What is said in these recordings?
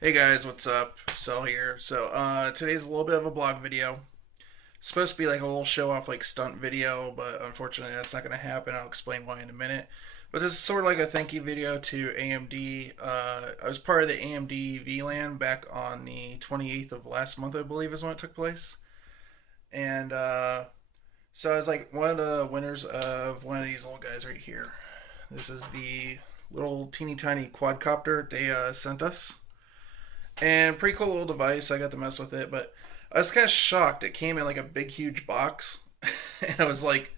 Hey guys, what's up? Sel here. Today's a little bit of a blog video. It's supposed to be like a little show off like stunt video, but unfortunately that's not going to happen. I'll explain why in a minute. But this is sort of like a thank you video to AMD. I was part of the AMD VLAN back on the 28th of last month, I believe is when it took place. And so I was like one of the winners of one of these little guys right here. This is the little teeny tiny quadcopter they sent us. And pretty cool little device. I got to mess with it, but I was kind of shocked. It came in like a big, huge box, and I was like,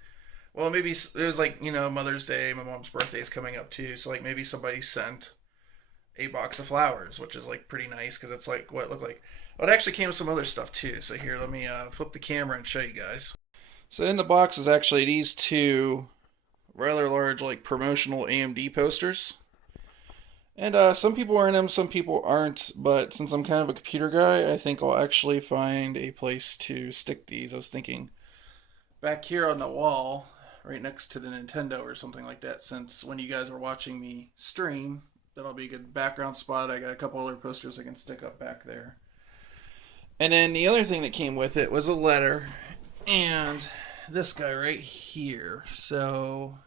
well, maybe it was like Mother's Day. My mom's birthday is coming up too, so like maybe somebody sent a box of flowers, which is like pretty nice because it's like what it looked like. But it actually came with some other stuff too. So here, let me flip the camera and show you guys. So in the box is actually these two rather large like promotional AMD posters. And some people are in them, some people aren't. But since I'm kind of a computer guy, I think I'll actually find a place to stick these. I was thinking back here on the wall, right next to the Nintendo or something like that. Since when you guys are watching me stream, that'll be a good background spot. I got a couple other posters I can stick up back there. And then the other thing that came with it was a letter and this guy right here. So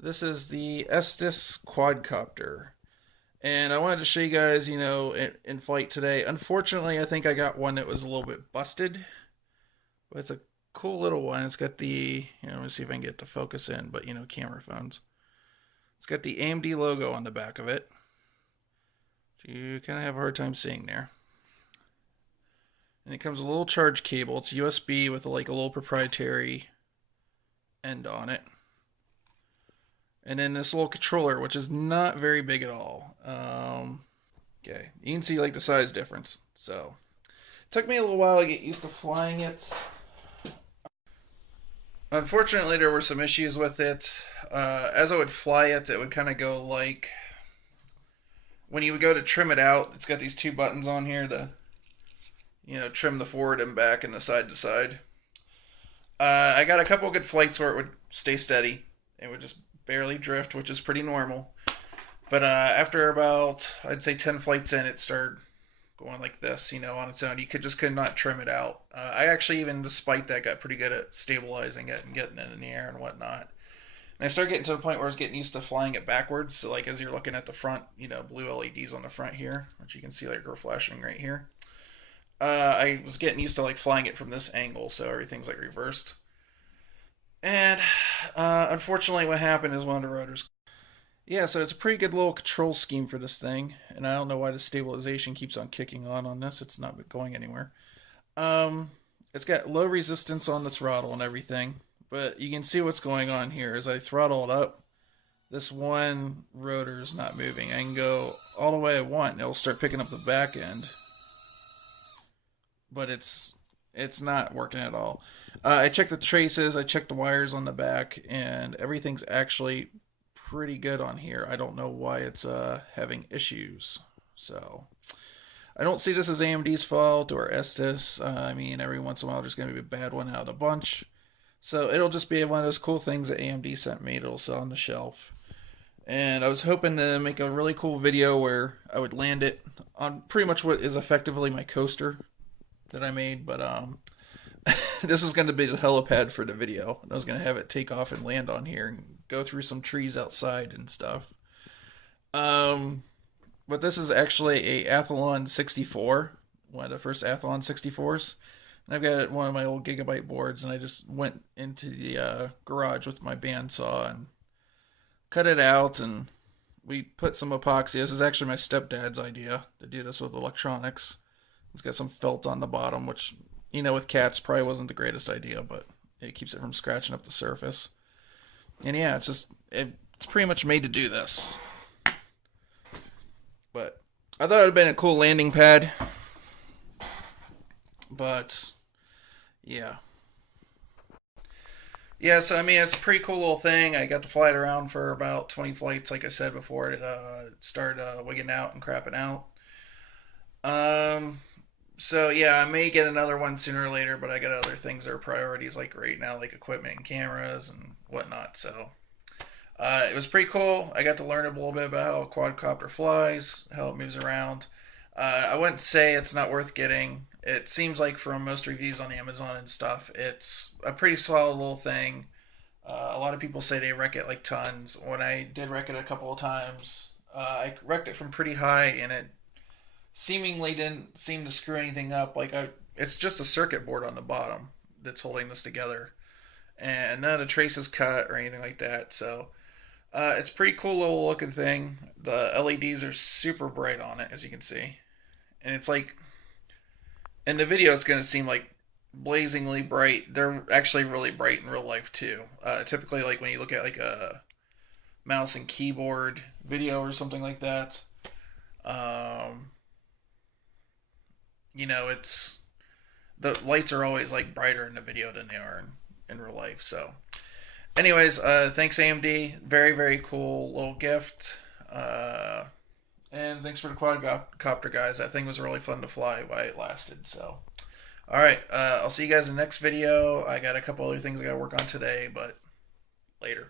this is the Estes quadcopter. And I wanted to show you guys, in flight today. Unfortunately, I think I got one that was a little bit busted. But it's a cool little one. It's got the, let me see if I can get it to focus in, but, camera phones. It's got the AMD logo on the back of it. You kind of have a hard time seeing there. And it comes with a little charge cable. It's USB with like a little proprietary end on it. And then this little controller, which is not very big at all. Okay, you can see like the size difference. So it took me a little while to get used to flying it. Unfortunately, there were some issues with it. As I would fly it, it would kind of go like when you would go to trim it out. It's got these two buttons on here to trim the forward and back and the side to side. I got a couple good flights where it would stay steady. It would just barely drift, which is pretty normal. But after about, I'd say 10 flights in, it started going like this, on its own. You could not trim it out. I actually, even despite that, got pretty good at stabilizing it and getting it in the air and whatnot. And I started getting to the point where I was getting used to flying it backwards. So, like, as you're looking at the front, blue LEDs on the front here, which you can see, like, are flashing right here. I was getting used to, like, flying it from this angle, so everything's, like, reversed. And unfortunately, what happened is one of the rotors. Yeah, so it's a pretty good little control scheme for this thing, and I don't know why the stabilization keeps on kicking on this. It's not going anywhere. Um, it's got low resistance on the throttle and everything, but you can see what's going on here. As I throttle it up, this one rotor is not moving. I can go all the way I want, and it'll start picking up the back end, but it's not working at all. I checked the traces, I checked the wires on the back, and everything's actually pretty good on here. I don't know why it's having issues. So I don't see this as AMD's fault or Estes. I mean, every once in a while there's going to be a bad one out of the bunch. So it'll just be one of those cool things that AMD sent me. It'll sell on the shelf. And I was hoping to make a really cool video where I would land it on pretty much what is effectively my coaster that I made, but this is going to be the helipad for the video. And I was going to have it take off and land on here and go through some trees outside and stuff. But this is actually a Athlon 64, one of the first Athlon 64s. And I've got one of my old Gigabyte boards, and I just went into the garage with my bandsaw and cut it out, and we put some epoxy. This is actually my stepdad's idea to do this with electronics. It's got some felt on the bottom, which, with cats probably wasn't the greatest idea, but it keeps it from scratching up the surface. And yeah, it's pretty much made to do this. But I thought it would have been a cool landing pad. But yeah. Yeah, so I mean, it's a pretty cool little thing. I got to fly it around for about 20 flights, like I said before it started wigging out and crapping out. Um, so yeah, I may get another one sooner or later, but I got other things that are priorities like right now, like equipment and cameras and whatnot. So It was pretty cool. I got to learn a little bit about how a quadcopter flies, how it moves around. I wouldn't say it's not worth getting. It seems like from most reviews on Amazon and stuff, it's a pretty solid little thing. A lot of people say they wreck it like tons. When I did wreck it a couple of times, I wrecked it from pretty high, and it seemingly didn't seem to screw anything up. It's just a circuit board on the bottom that's holding this together, and none of the traces cut or anything like that. So it's a pretty cool little looking thing. The LEDs are super bright on it, as you can see, and it's like in the video, it's going to seem like blazingly bright. They're actually really bright in real life too. Typically, like when you look at like a mouse and keyboard video or something like that, um, it's the lights are always like brighter in the video than they are in real life. So, anyways, thanks AMD. Very very cool little gift. And thanks for the quadcopter, guys. That thing was really fun to fly while it lasted. So, all right, I'll see you guys in the next video. I got a couple other things I got to work on today, but later.